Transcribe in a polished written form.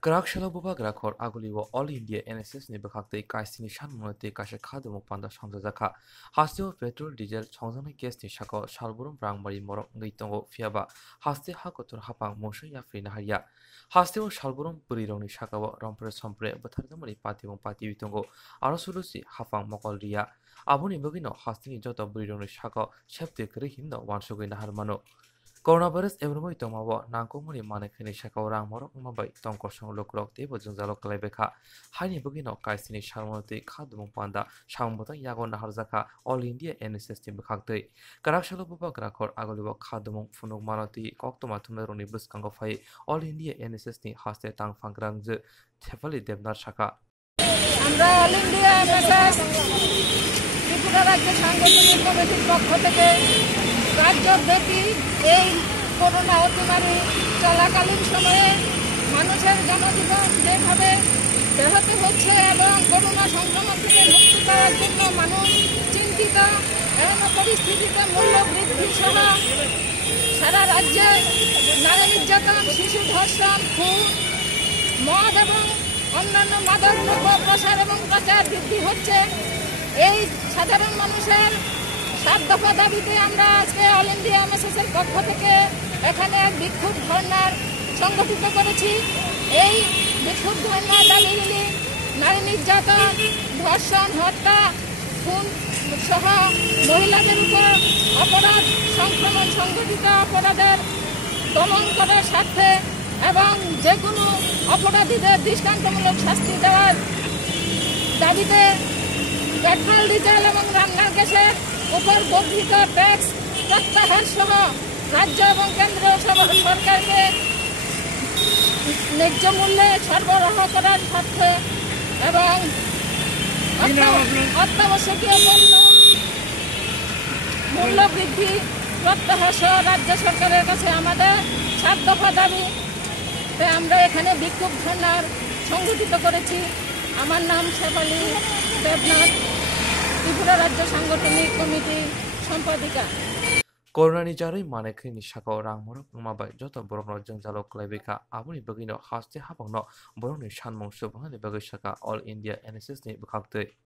Karakshalo bubak rakhor aguliwo All India NSS ni bakhakte kaisini shanmonate kasha khadamuk panda samjajaka hasteo petrol diesel chongjani gas ni shako shalburum brangmari morok ngeitongo fiaba haste hakotor hapang mosha yafri naharia hasteo shalburum purirongni shakawo rompre sompre bathardamari patimung pati bitongo arosulusi hapang mokol ria aboni bogino hastini joto burirongni shako shepte kri himno wansogoi naharmano Coronavirus ebromoi tomabo nangkukmani manakhaini sakao rang morok mabai tongkorsong lokrok tebo jungjalok kalaibekha haini bugino kaisini sarmonoti khadumung panda sambotang yago naharjaka All India NSS ni bukhaktei karaksalo bubak rakhor agolibo khadumung funuk manoti koktoma thumnaroni buskango phai All India NSS ni haste tangfangrangje thepali devnar saka আমরা all India MSS Tripura রাজ্য সাংগঠনিক কমিটির পক্ষ থেকে রাজ্যব্যাপী এই corona অতিমারি চলাকালীন সময়ে মানুষের জনজীবন যেভাবে ব্যাহত হচ্ছে এবং করোনা সংক্রমণ থেকে মুক্তি পাওয়ার জন্য মানুষ চিন্তিত এমন পরিস্থিতিতে মূল্য বৃদ্ধি সহ সারা রাজ্যে নারী নির্যাতন শিশু ধর্ষণ খুন মদ এবং অন্যান্য মাদক দ্রব্য প্রসার এবং প্রচার বৃদ্ধি হচ্ছে এই সাধারণ মানুষের 7 দফা দাবিতে আমরা আজকে অল ইন্ডিয়া এমএসএস এর পক্ষ থেকে এখানে এক বিক্ষোভ ধর্নার সংগঠিত করেছি এই বিক্ষোভ ধর্নার দাবিগুলি নারী নির্যাতন ধর্ষণ হত্যা খুন সহ মহিলাদের উপর অপরাধ সংক্রমণ সংঘটিত অপরাধের দমন করার স্বার্থে এবং যে কোনো অপরাধীদের দৃষ্টান্তমূলক শাস্তি দেওয়ার দাবিতে পেট্রোল ডিজেল এবং রান্নার গ্যাসের উপর বর্ধিত ট্যাক্স প্রত্যাহার সহ রাজ্য এবং কেন্দ্রীয় সরকারকে ন্যায্য মূল্যে সরবরাহ করার স্বার্থে এবং অত্যাবশ্যকীয় পণ্য মূল্য বৃদ্ধি প্রত্যাহার সহ রাজ্য সরকারের কাছে আমাদের 7 দফা দাবি আমরা এখানে বিক্ষোভ ধর্নার সংগঠিত করেছি আমার নাম শেফালি দেবনাথ ত্রিপুরা রাজ্য সাংগঠনিক কমিটি সম্পাদিকা Coronani jaroi manakhaini sakao rang morok mabai joto borokno jungjalok kalaibekha aboni bogino haste hapangno borokni shanmung subhani bagai saka All India NSS ni bukhaktei